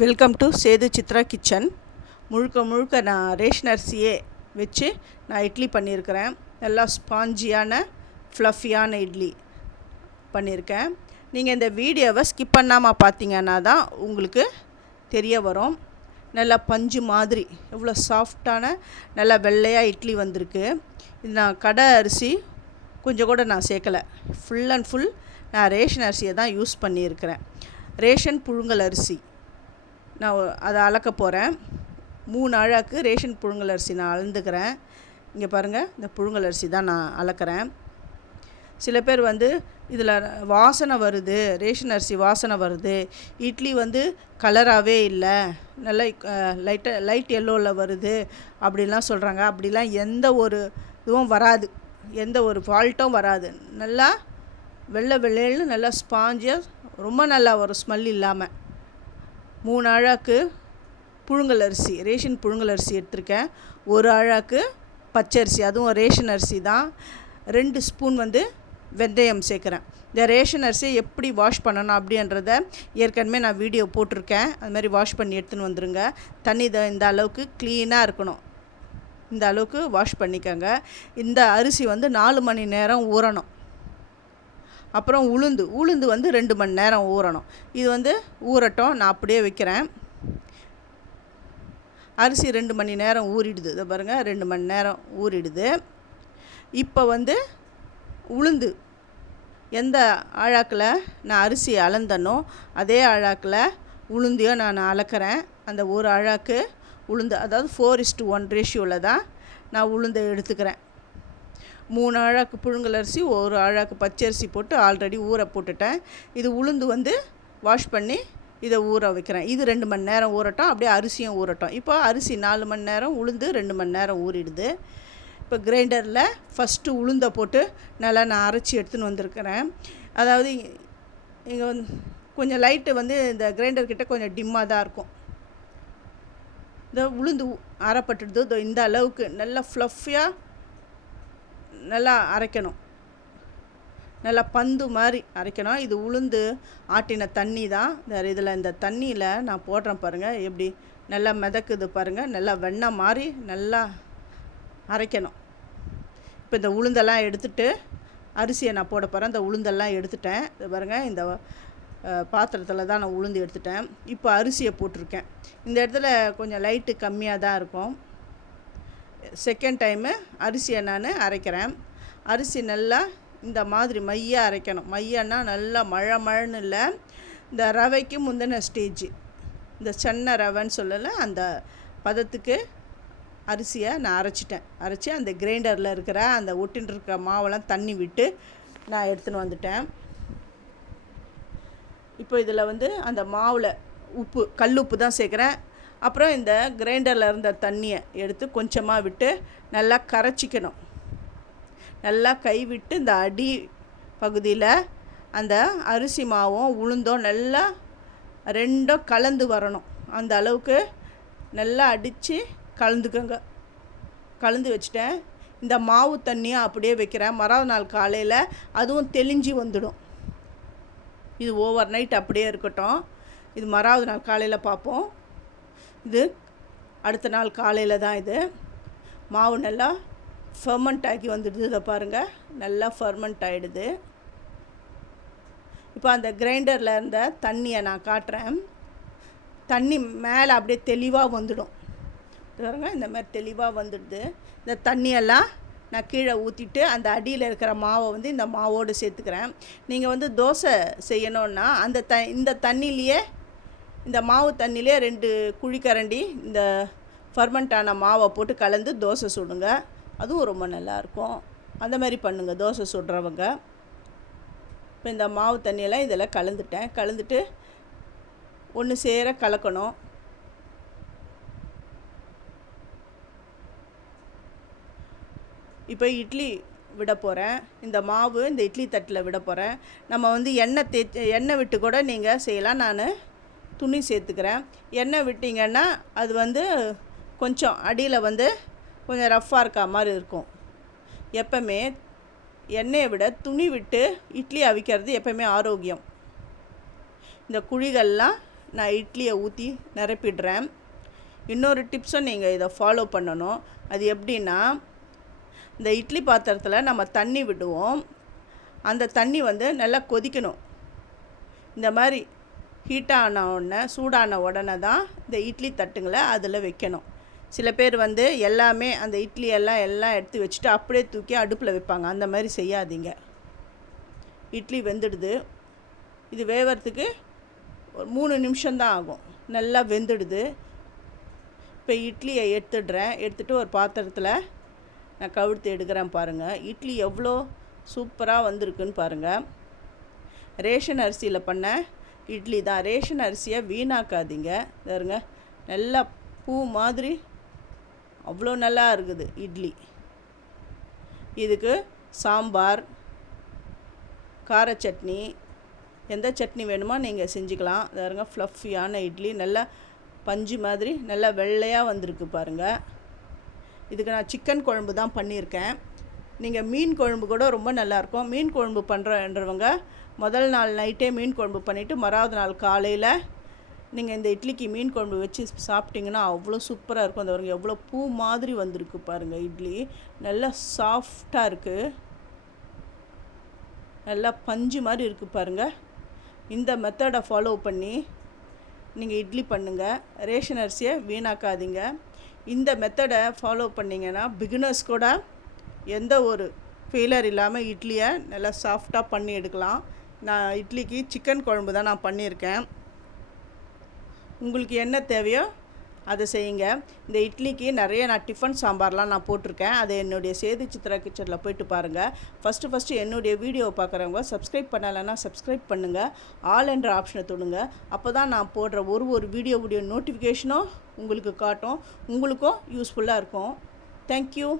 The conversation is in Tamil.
Welcome to Sethu Chitra kitchen முழுக்க முழுக்க நான் ரேஷன் அரிசியே வச்சு நான் இட்லி பண்ணியிருக்கிறேன். நல்லா ஸ்பாஞ்சியான ஃப்ளஃபியான இட்லி பண்ணியிருக்கேன். நீங்கள் இந்த வீடியோவை ஸ்கிப் பண்ணாமல் பார்த்தீங்கன்னா தான் உங்களுக்கு தெரிய வரும். நல்லா பஞ்சு மாதிரி எவ்வளோ சாஃப்டான நல்லா வெள்ளையாக இட்லி வந்திருக்கு. இது நான் கடை அரிசி கொஞ்சம் கூட நான் சேர்க்கலை. ஃபுல் அண்ட் ஃபுல் நான் ரேஷன் அரிசியை தான் யூஸ் பண்ணியிருக்கிறேன். ரேஷன் புழுங்கல் அரிசி. நான் அதை அளக்க போகிறேன் மூணு அழாக்கு ரேஷன் புழுங்கல் அரிசி நான் அளந்துக்கிறேன். இங்கே பாருங்கள் இந்த புழுங்கல் அரிசி தான் நான் அளக்கிறேன். சில பேர் வந்து இதில் வாசனை வருது ரேஷன் அரிசி வாசனை வருது. இட்லி வந்து கலராகவே இல்லை. நல்லா லைட்டாக லைட் எல்லோவில் வருது. அப்படிலாம் சொல்கிறாங்க அப்படிலாம் எந்த ஒரு இதுவும் வராது. எந்த ஒரு ஃபால்ட்டும் வராது. நல்லா வெள்ளை வெள்ளையில் நல்லா ஸ்பாஞ்சியாக ரொம்ப நல்லா வரும் ஸ்மெல் இல்லாமல் மூணு அழாக்கு புழுங்கல் அரிசி ரேஷன் புழுங்கல் அரிசி எடுத்திருக்கேன். ஒரு அழாக்கு பச்சரிசி அதுவும் ரேஷன் அரிசி தான். ரெண்டு ஸ்பூன் வந்து வெந்தயம் சேர்க்குறேன். இந்த ரேஷன் அரிசியை எப்படி வாஷ் பண்ணணும் அப்படின்றத ஏற்கனவே நான் வீடியோ போட்டிருக்கேன். அது மாதிரி வாஷ் பண்ணி எடுத்துன்னு வந்துடுங்க தண்ணி இத- இந்த அளவுக்கு க்ளீனாக இருக்கணும். இந்த அளவுக்கு வாஷ் பண்ணிக்கோங்க. இந்த அரிசி வந்து நாலு மணி நேரம் ஊறணும். அப்புறம் உளுந்து. உளுந்து வந்து ரெண்டு மணி நேரம் ஊறணும். இது வந்து ஊறட்டும். நான் அப்படியே வைக்கிறேன். அரிசி ரெண்டு மணி நேரம் ஊறிடுது. இதை பாருங்கள் ரெண்டு மணி நேரம் ஊறிடுது. இப்போ வந்து உளுந்து. எந்த ஆழாக்கில் நான் அரிசி அளந்தனோ அதே ஆழாக்கில் உளுந்தையும் நான் அளக்கிறேன். அந்த ஒரு அழாக்கு உளுந்து அதாவது ஃபோர் இஸ்டு ஒன் ரேஷியோவில் தான் நான் உளுந்தை எடுத்துக்கிறேன். மூணு அழாக்கு புழுங்கல் அரிசி ஒரு அழாக்கு பச்சரிசி போட்டு ஆல்ரெடி ஊற போட்டுட்டேன். இது உளுந்து வந்து வாஷ் பண்ணி இதை ஊற வைக்கிறேன். இது ரெண்டு மணி நேரம் ஊறட்டும் அப்படியே அரிசியும் ஊறட்டும். இப்போ அரிசி நாலு மணி நேரம் உளுந்து ரெண்டு மணி நேரம் ஊறிடுது. இப்போ கிரைண்டரில் ஃபஸ்ட்டு உளுந்தை போட்டு நல்லா நான் அரைச்சி எடுத்துன்னு வந்திருக்கிறேன். அதாவது இங்கே வந்து கொஞ்சம் லைட்டு வந்து இந்த கிரைண்டர்கிட்ட கொஞ்சம் டிம்மாக தான் இருக்கும். இந்த உளுந்து அறப்பட்டுடுது அரைப்பட்டுடுது இந்த அளவுக்கு நல்லா ஃப்ளஃபியாக நல்லா அரைக்கணும். நல்லா பந்து மாதிரி அரைக்கணும். இது உளுந்து ஆட்டின தண்ணி தான். இந்த இதில் இந்த தண்ணியில் நான் போடுறேன் பாருங்கள் எப்படி நல்லா மிதக்குது பாருங்கள் நல்லா வெண்ணெய் மாதிரி நல்லா அரைக்கணும். இப்போ இந்த உளுந்தெல்லாம் எடுத்துட்டு அரிசியை நான் போட போகிறேன் இந்த உளுந்தெல்லாம் எடுத்துட்டேன். இது பாருங்கள் இந்த பாத்திரத்தில் தான் நான் உளுந்து எடுத்துட்டேன். இப்போ அரிசியை போட்டிருக்கேன். இந்த இடத்துல கொஞ்சம் லைட்டு கம்மியாக தான் இருக்கும். செகண்ட் டைமு அரிசியை நான் அரைக்கிறேன். அரிசி நல்லா இந்த மாதிரி மையாக அரைக்கணும். மையன்னா நல்லா மழை மழைன்னு இல்லை. இந்த ரவைக்கு முந்தின ஸ்டேஜ் இந்த சென்னை ரவைன்னு சொல்லலை அந்த பதத்துக்கு அரிசியை நான் அரைச்சிட்டேன். அரைச்சி அந்த கிரைண்டரில் இருக்கிற அந்த ஒட்டின்னு இருக்கிற மாவெல்லாம் தண்ணி விட்டு நான் எடுத்துன்னு வந்துட்டேன். இப்போ இதில் வந்து அந்த மாவில் உப்பு கல் உப்பு தான் சேர்க்குறேன். அப்புறம் இந்த கிரைண்டரில் இருந்த தண்ணியை எடுத்து கொஞ்சமாக விட்டு நல்லா கரைச்சிக்கணும். நல்லா கை விட்டு இந்த அடி பகுதியில் அந்த அரிசி மாவும் உளுந்தும் நல்லா ரெண்டும் கலந்து வரணும். அந்த அளவுக்கு நல்லா அடித்து கலந்துக்கோங்க. கலந்து வச்சுட்டேன். இந்த மாவு தண்ணியை அப்படியே வைக்கிறேன். மறாவது நாள் காலையில் அதுவும் தெளிஞ்சு வந்துடும். இது ஓவர் நைட் அப்படியே இருக்கட்டும். இது மறாவது நாள் காலையில் பார்ப்போம். இது அடுத்த நாள் காலையில் தான் இது. மாவு நல்லா ஃபெர்மெண்ட் ஆகி வந்துடுது இதை பாருங்கள் நல்லா ஃபெர்மெண்ட் ஆகிடுது இப்போ அந்த கிரைண்டரில் இருந்த தண்ணியை நான் காட்டுறேன். தண்ணி மேலே அப்படியே தெளிவாக வந்துடும். பாருங்க இந்த மாதிரி தெளிவாக வந்துடுது. இந்த தண்ணியெல்லாம் நான் கீழே ஊற்றிட்டு அந்த அடியில் இருக்கிற மாவை வந்து இந்த மாவோடு சேர்த்துக்கிறேன். நீங்கள் வந்து தோசை செய்யணுன்னா அந்த த இந்த தண்ணியிலையே இந்த மாவு தண்ணியிலே ரெண்டு குழிக்கரண்டி இந்த ஃபர்மெண்ட்டான மாவை போட்டு கலந்து தோசை சுடுங்க. அதுவும் ரொம்ப நல்லாயிருக்கும். அந்த மாதிரி பண்ணுங்கள் தோசை சுடுறவங்க. இப்போ இந்த மாவு தண்ணியெல்லாம் இதில் கலந்துட்டேன். கலந்துட்டு ஒன்று சேர கலக்கணும். இப்போ இட்லி விட போகிறேன். இந்த மாவு இந்த இட்லி தட்டில் விட போகிறேன். நம்ம வந்து எண்ணெய் தேய்ச்சி எண்ணெய் விட்டு கூட நீங்கள் செய்யலாம். நான் துணி சேர்த்துக்கிறேன். எண்ணெய் விட்டிங்கன்னா அது வந்து கொஞ்சம் அடியில் வந்து கொஞ்சம் ரஃப்பாக இருக்க மாதிரி இருக்கும். எப்பவுமே எண்ணெயை விட துணி விட்டு இட்லி அவிக்கிறது எப்பவுமே ஆரோக்கியம். இந்த குழிகள்லாம் நான் இட்லியை ஊற்றி நிரப்பிடுறேன். இன்னொரு டிப்ஸும் நீங்கள் இதை ஃபாலோ பண்ணணும். அது எப்படின்னா இந்த இட்லி பாத்திரத்தில் நம்ம தண்ணி விடுவோம். அந்த தண்ணி வந்து நல்லா கொதிக்கணும். இந்த மாதிரி ஹீட்டான உடனே சூடான உடனே தான் இந்த இட்லி தட்டுங்களை அதில் வைக்கணும். சில பேர் வந்து எல்லாமே அந்த இட்லி எல்லாம் எல்லாம் எடுத்து வச்சுட்டு அப்படியே தூக்கி அடுப்பில் வைப்பாங்க. அந்த மாதிரி செய்யாதீங்க. இட்லி வெந்துடுது. இது வேவறதுக்கு ஒரு மூணு நிமிஷம்தான் ஆகும். நல்லா வெந்துடுது. இப்போ இட்லியை எடுத்துடுறேன். எடுத்துகிட்டு ஒரு பாத்திரத்தில் நான் கவிழ்த்து எடுக்கிறேன் பாருங்கள் இட்லி எவ்வளோ சூப்பராக வந்திருக்குன்னு பாருங்கள் ரேஷன் அரிசியில் பண்ண இட்லி தான். ரேஷன் அரிசியை வீணாக்காதீங்க. பாருங்க நல்லா பூ மாதிரி அவ்வளோ நல்லா இருக்குது இட்லி. இதுக்கு சாம்பார் கார சட்னி எந்த சட்னி வேணுமோ நீங்கள் செஞ்சுக்கலாம். பாருங்க ஃப்ளஃபியான இட்லி நல்லா பஞ்சு மாதிரி நல்லா வெள்ளையாக வந்திருக்கு பாருங்கள் இதுக்கு நான் சிக்கன் குழம்பு தான் பண்ணியிருக்கேன். நீங்கள் மீன் குழம்பு கூட ரொம்ப நல்லாயிருக்கும் மீன் குழம்பு பண்ணுறன்றவங்க முதல் நாள் நைட்டே மீன் குழம்பு பண்ணிவிட்டு மறாவது நாள் காலையில் நீங்கள் இந்த இட்லிக்கு மீன் குழம்பு வச்சு சாப்பிட்டிங்கன்னா அவ்வளோ சூப்பராக இருக்கும். அந்த வரைக்கும் எவ்வளோ பூ மாதிரி வந்திருக்கு பாருங்கள் இட்லி. நல்லா சாஃப்டாக இருக்குது நல்லா பஞ்சு மாதிரி இருக்குது பாருங்கள் இந்த மெத்தடை ஃபாலோ பண்ணி நீங்கள் இட்லி பண்ணுங்கள் ரேஷன் அரிசியை வீணாக்காதீங்க. இந்த மெத்தடை ஃபாலோ பண்ணிங்கன்னா பிகினர்ஸ் கூட எந்த ஒரு ஃபெயிலர் இல்லாமல் இட்லியை நல்லா சாஃப்டாக பண்ணி எடுக்கலாம். நான் இட்லிக்கு சிக்கன் குழம்பு தான் நான் பண்ணியிருக்கேன். உங்களுக்கு என்ன தேவையோ அதை செய்யுங்க. இந்த இட்லிக்கு நிறைய நான் டிஃபன் சாம்பார்லாம் நான் போட்டிருக்கேன். அதை என்னுடைய சேது சித்ரா கிச்சனில் போயிட்டு பாருங்கள் ஃபஸ்ட்டு ஃபஸ்ட்டு என்னுடைய வீடியோவை பார்க்குறவங்க சப்ஸ்கிரைப் பண்ணலைன்னா சப்ஸ்கிரைப் பண்ணுங்கள் ஆல் என்ற ஆப்ஷனை தொடுங்க. அப்போ தான் நான் போடுற ஒரு ஒரு வீடியோவுடைய நோட்டிஃபிகேஷனும் உங்களுக்கு காட்டும். உங்களுக்கும் யூஸ்ஃபுல்லாக இருக்கும். தேங்க்யூ